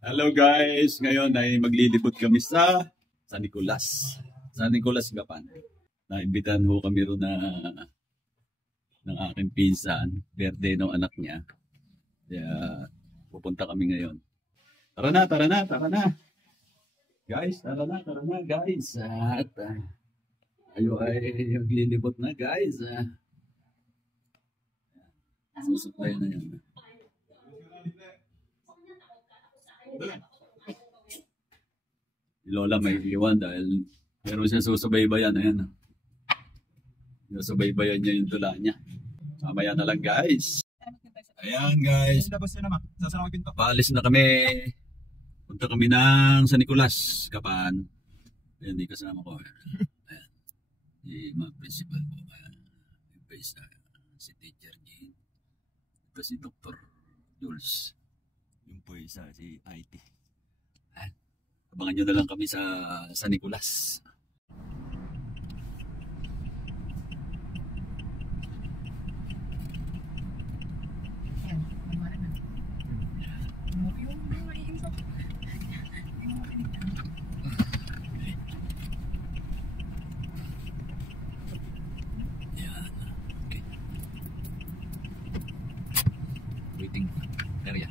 Hello guys, ngayon ay maglilibot kami sa San Nicolas. San Nicolas, Gapan. Naimbitahan ho kami ron ng aking pinsan, birthday ng anak niya. Kaya pupunta kami ngayon. Tara na. Guys, tara na guys. At ayo ay maglilibot na guys. Susuklay na yan. Lola may iwan dahil meron siya susubaybayan. Ayan. Susubaybayan niya yung tula niya. Mamaya na lang guys. Ayan guys. Paalis na kami. Punta kami ng San Nicolas, Gapan. Ayan, di kasama ko. Ayan. Yung mga principal ko. Yung pa isa, si Teacher Jean. Ito si Dr. Jules. Yung po isa, si IT. Ayan. Abangan nyo na lang kami sa San Nicolas. Waiting area.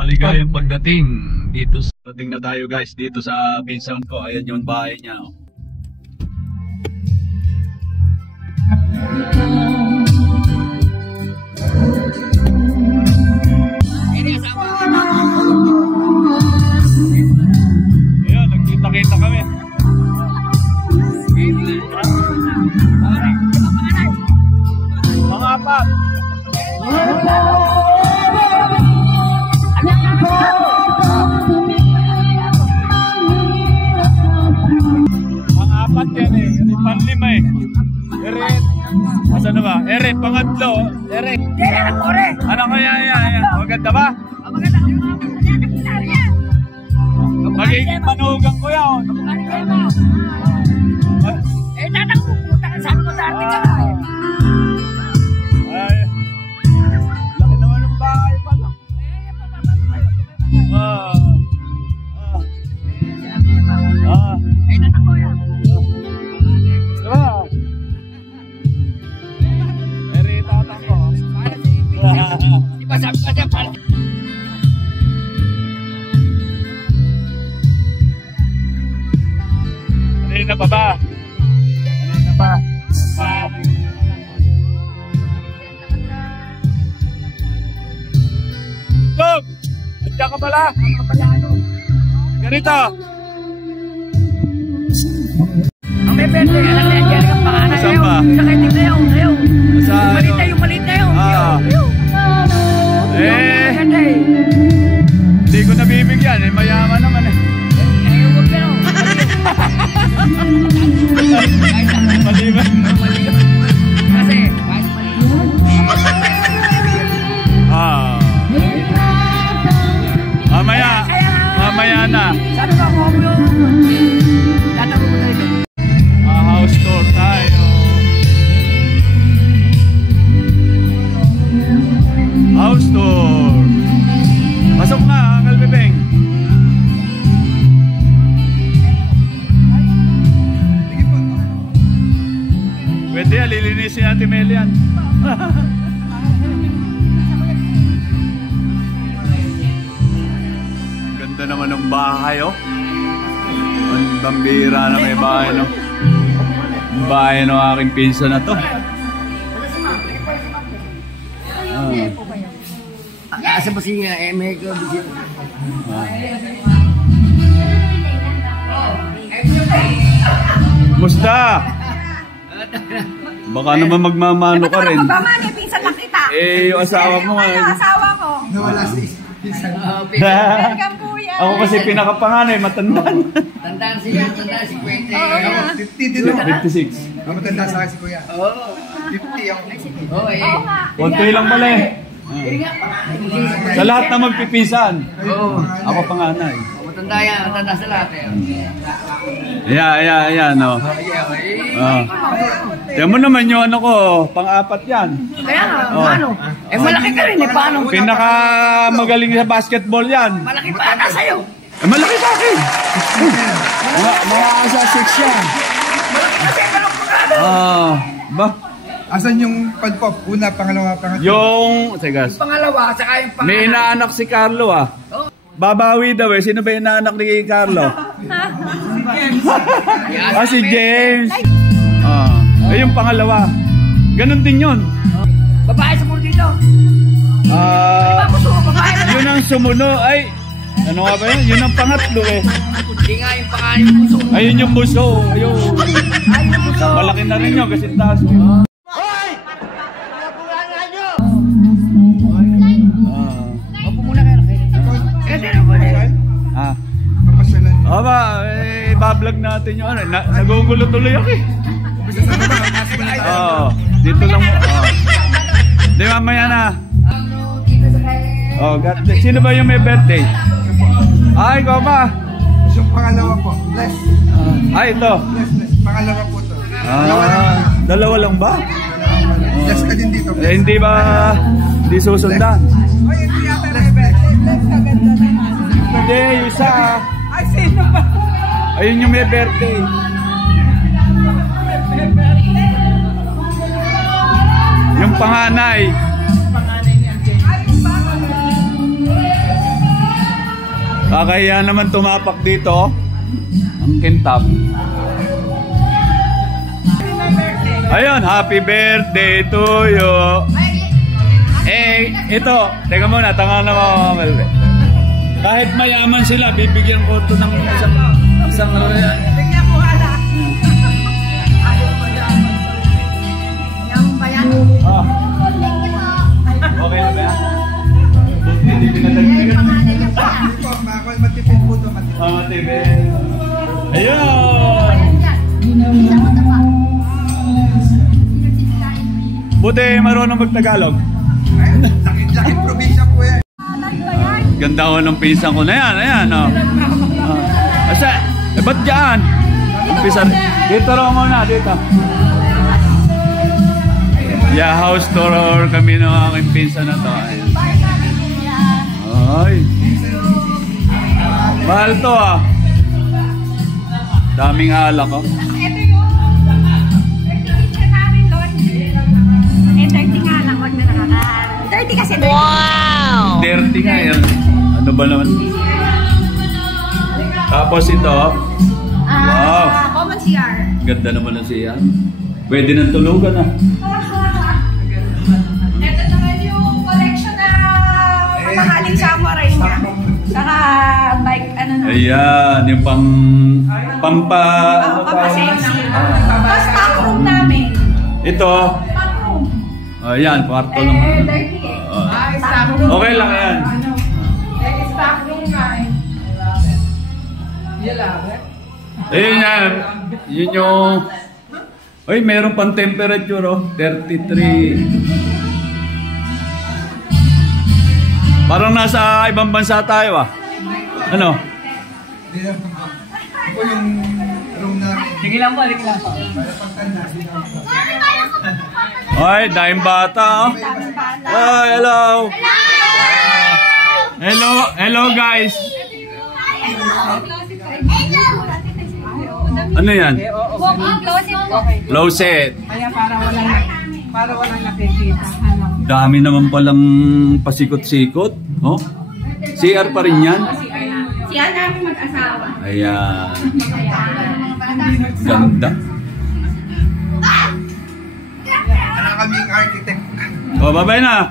Maligayang pagdating dito. Dating na tayo guys dito sa pinsan ko. Ayan yung bahay niya. Oh. Ayan, nagkita-kita kami. Mga apat. Pang-apat yan eh. Pang-lima eh. Eret. Asan na ba? Eret, pangatlo. Eret. Ano kaya yan? Maganda ba? Magiging manugang ko yan. Eh, nanang pupunta ka saan mo dati ka. Ay. Laki naman ng bahay pa lang. Ay, nanang ko yan. Diba? Eri tatang ko. Para si Ibig. Di ba sabi ka siya para? Kanina pa ba? Kanina pa. Tug! Andiyan ka pala? Ganito. Ang may pwede ka lang yan. Yan ang pangalan Saan ngayon. ba? Sa kayo na yun. Sa Yung malit na yun. Hindi ko nabibigyan. Mayaman naman eh. Huwag na yun. Mali ba? Kasi, kahit mali. Mamaya na. Sabi ko ako yung tatawag mo tayo. House tour tayo. House tour. Pasok na, Uncle Bebeng. Pwede yan, lilinisin natin Melian. Ganda naman ng bahay, oh. Ang bambira na may bahay, no? Ang bahay ng aking pinsan na to. po kayo. Asa ba siya? May bisita. Musta? Baka naman magmamano ka rin. Magmamano, pinsan lang kita. Eh, yung asawa mo nga. Yung asawa ko. Nawala si pinsan. Welcome, kuya. Ako kasi pinakapanganay, matandaan. Tandaan siya, tandaan si Kwente. Ako, 50 din ako. 56. Ako matanda sa akin si Kuya. Oo. 50 ako. Oo, eh. Oo nga. Konti lang pala eh. Sa lahat na magpipisan. Oo. Ako panganay. Matanda yan, matanda sa lahat. Ayan, no. Tiyan mo naman yung ano ko, pang-apat yan. Kaya nga, Oh. paano? Eh, malaki ka rin eh, paano? Pinaka magaling sa basketball yan. Malaki pa ata sa'yo. Eh, malaki sa akin. Mga asa 6 yan. Ba? Asan yung pag-pop? Una, pangalawa, pangatlo? Yung, tegas. Pangalawa, saka yung May inaanak si Carlo ah. Babawi daw eh. Sino ba yung inaanak ni Carlo? Si James. Yung pangalawa. Ganon din yun. babae sa mundo dito. Yun ang sumunod. Ay, ano nga ba yun? Yun ang pangatlo eh. Hindi nga yung pangalan yung puso. Ayun yung buso. Ayun. Malaki na rin yun kasi taas. Opo muna kayo. Kasi na po Ah. Papasyalan. Aba, bablog natin yung ano. Nagugulo tuloy ako eh. Oo. Dito lang mo. Di mamaya na. Oh, sino ba yung may birthday? Ay, ikaw ba? Yung pangalawa po. Bless. Ay, ito. Bless. Pangalawa po to. Dalawa lang ba? Bless ka din dito. Eh, hindi ba di susundan? Hindi, yung isa. Ay, sino ba? Ayun yung may birthday. Yung panganay. Kakahiya naman tumapak dito. Ang kintab. Ayun, happy birthday to you. Eh, ito. Teka muna, tanga na mo. Kahit mayaman sila, bibigyan ko ito ng isang Bigyan ko hala. Ayaw pa yaman. Yaman ba yan? Okay na ba yan? Hindi pinadagdagan. Po, matipid po to. TV. Ayun! Buti marunong mag-Tagalog. Laking probinsya po yan. Ganda ko ng pinsan ko na yan. Ayan, oh. Asa, ba't dyan? Umpisa, dito raw muna, dito. Yeah, house tour kami ng aking pinsan na to. Ayan. Ay. Mahal to ah. Daming alak oh. Ito yung 30 namin doon. Eh, 30 nga lang. Wag na nakaka. 30 kasi. Wow! 30 nga yan. Ano ba naman? Tapos ito. Wow. Common CR. Ganda naman ang siya. Pwede nang tulugan ah. Ito naman yung collection na mamahaling samurai niya. Saka bike, ano na. Ayan, yung pampa... Pampasexy. Tapos stock room namin. Ito. Stock room. Ayan, kwarto lang. Dirty eh. Stock room. Okay lang yan. Stock room nga eh. Ayun yan. Yun yung... Ay, meron pang temperature oh. 33. Parang nasa ibang bansa tayo ah. Ano? Ito yung room namin. Sige lang po, sige lang po. Ay, daing bata oh. Ay, hello. Hello guys. Ano yan? Closet. Kaya para walang nakikita. Dami naman palang pasikot-sikot. Oh? CR pa rin yan? Siya namin mag-asawa. Ayan. Ganda. Ano kaming architect. Oh, bye-bye na.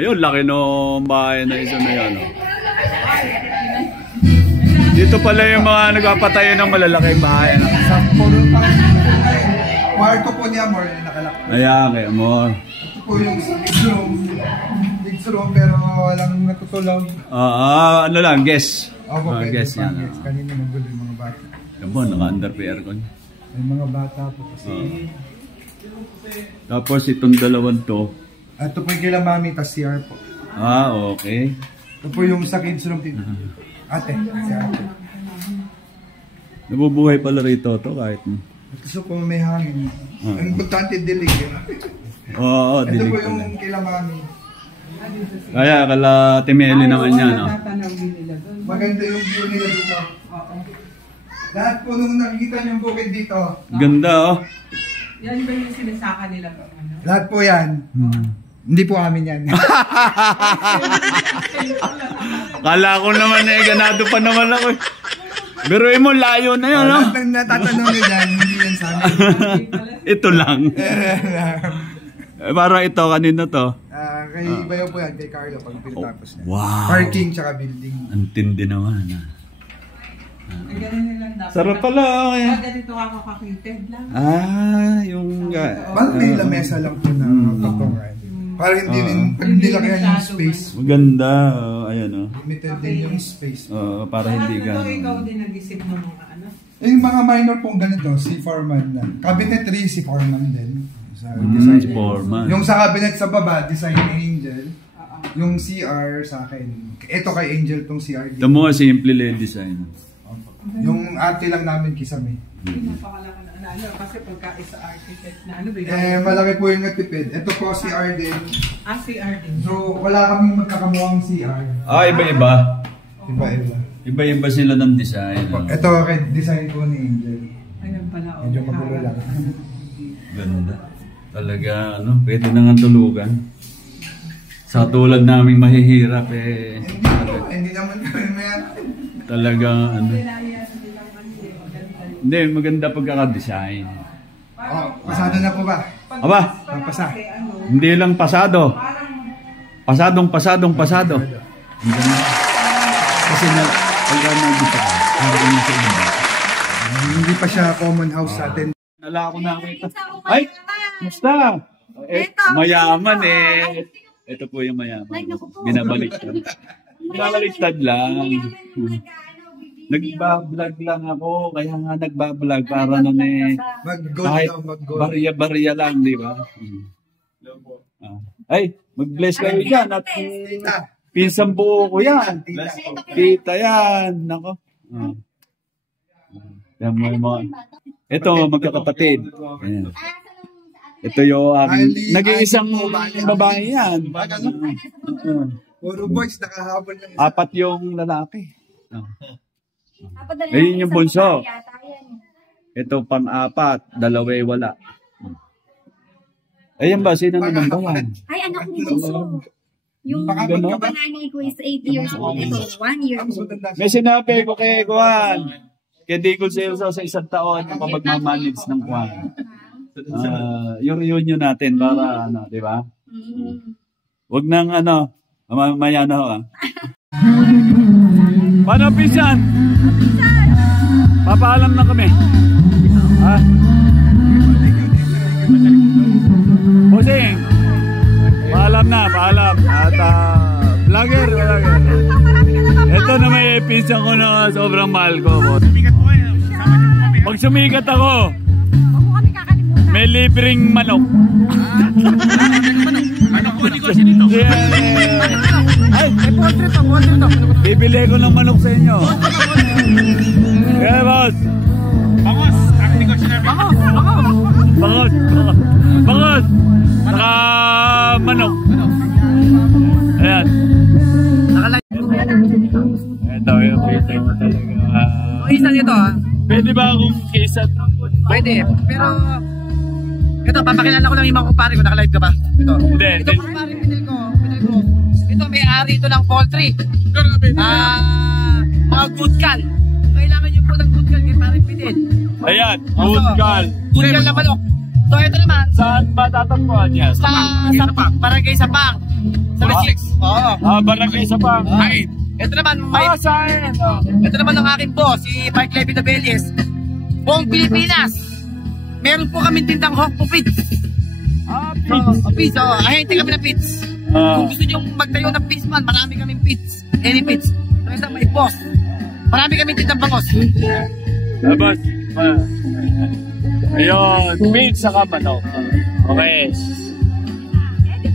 Ayun, laki nung bahay na isa na yan. Oh. Dito pala yung mga nagpapatayo ng malalaking bahay. Sa puro kwarto po niya, more nakalak. Ayan, kaya more. Ito po yung big room, pero walang natutulog. Ano lang, guess. Opo, guess yan. Kanina magulo yung mga bata. Yan po, naka-under pa aircon. May mga bata po kasi. Tapos itong dalawang to. Ito po yung kila mami, tas CR po. Okay. Ito po yung sa kids room. Ate, si ate. Nabubuhay pala rito to kahit. Gusto ko may hangin. Ang importante dilig. Oo, ito dilig po pala. yung kila mami. Kaya kala Timeli naman yan. No? Maganda yung view nila dito. Lahat po nung nakikita niyo yung bukid dito. Ganda oh. Yan ba yung sinasaka nila? Lahat po yan. Hindi po amin yan. Kala ko naman ganado pa naman ako. Biruin mo, layo na yun, no? Lahat ng natatanong nyo dyan, hindi yan sa amin. Ito lang. Parang ito, kanino to? Kay Bayo po yan, kay Carlo, pag pinatapos na. Wow. Parking tsaka building. Ang tindi naman, ha? Ganun lang dapat. Sarap pala, okay. Ganito ako kakitid lang. Yung... Parang may lamesa lang po na patungan. Para hindi rin, pag nilakayan yung space. Maganda, ayan o. Limited din yung space. Para hindi Ikaw gano'n. din nag-isip ng mga ano? Yung mga minor pong ganito, si Foreman na. Cabinetry, si Foreman din. Sa Si Foreman. Yung sa cabinet sa baba, design ni Angel. Yung CR sa akin. Ito kay Angel tong CR. Ito mo, simple lang design. Yung ate lang namin kisame. Pinapakalaki na ano, kasi pagka isa architect na ano, Malaki po yung natipid. Ito po CR din. CR din. So, wala kaming magkakamukhang CR. Iba-iba. Iba-iba. Iba-iba sila ng design. Ito kay design po ni Angel. Ayun pala. Medyo magulo lang. Ganda. Talaga, pwede na nga tulugan. Sa tulad naming mahihirap, Hindi naman kami mayan. Talagang, Hindi, maganda pagkaka-design. Pasado na po ba? Aba, Pasa. hindi lang pasado. Pasado. Kasi Pagka nandito ka, hanggang nasa iba. Hindi pa siya common house sa atin. Nala ko na kita. Ay! Musta? Mayaman eh. Ito po yung mayaman. Binabaliktad. Binabaliktad lang. Nagbablog lang ako. Kaya nga nagbablog para nun eh. Kahit barya-barya lang, di ba? Ay, mag-bless kayo dyan. At pinsang buo ko yan. Tita yan. Nako. Yan mo yung mga... Ito, magkakapatid. Ayan. Ito yung nag-iisang babae yan. Puro boys, nakahabol lang. 4 yung lalaki. Ayun yung bunso. Ito pang-4, 2 wala. Ayan ba, sino naman ba yan? Ay, anak ni bunso. Yung panganay ko is 8 years old. Ito, 1 year old. May sinabi ko kay Juan. Kaya di ko sa isang taon ako magmamanage ng Juan. Yung reunion natin para ano, di ba? Huwag nang ano, mamaya na ho Paano pisan? Papaalam na kami. Bossing, paalam na, paalam. At vlogger. Ito na may pisan ko na sobrang mahal ko. Pag sumikat ako, may libreng manok. Manok po, hindi ko sinito. Ay, portrait to. Bibili ko ng manok sa inyo. Yeah, boss. Bangos, ang hindi ko sinabi. Bangos. Saka manok. Ayan. Ito yung pizza ko talaga. Isang ito Pwede ba akong kisa? Pwede, pero ito, papakilala ko lang yung mga kumpare ko. Naka-live ka ba? Ito. Hindi. Ito kumpare, pinil ko. Ito, may-ari ito ng poultry. Mga good call. Kailangan nyo po ng good call kay pare pinil. Ayan, good call. Good call na manok. So, ito naman. Saan ba tatagpuan niya? Sa Barangay Sapang. Sa Lesix. Oo. Barangay Sapang. Ay. Ito naman, saan? Ito naman ang aking boss, si Mark Levy Nabeles. Buong Pilipinas. Meron po kaming tindang Hawk po pits. Pits. Ahente kami ng pits. Kung gusto nyo magtayo ng pits man, marami kaming pits. Any pits. So, ito may boss. Marami kaming tindang bangos. Boss. Ayun, pits sa manok. Okay.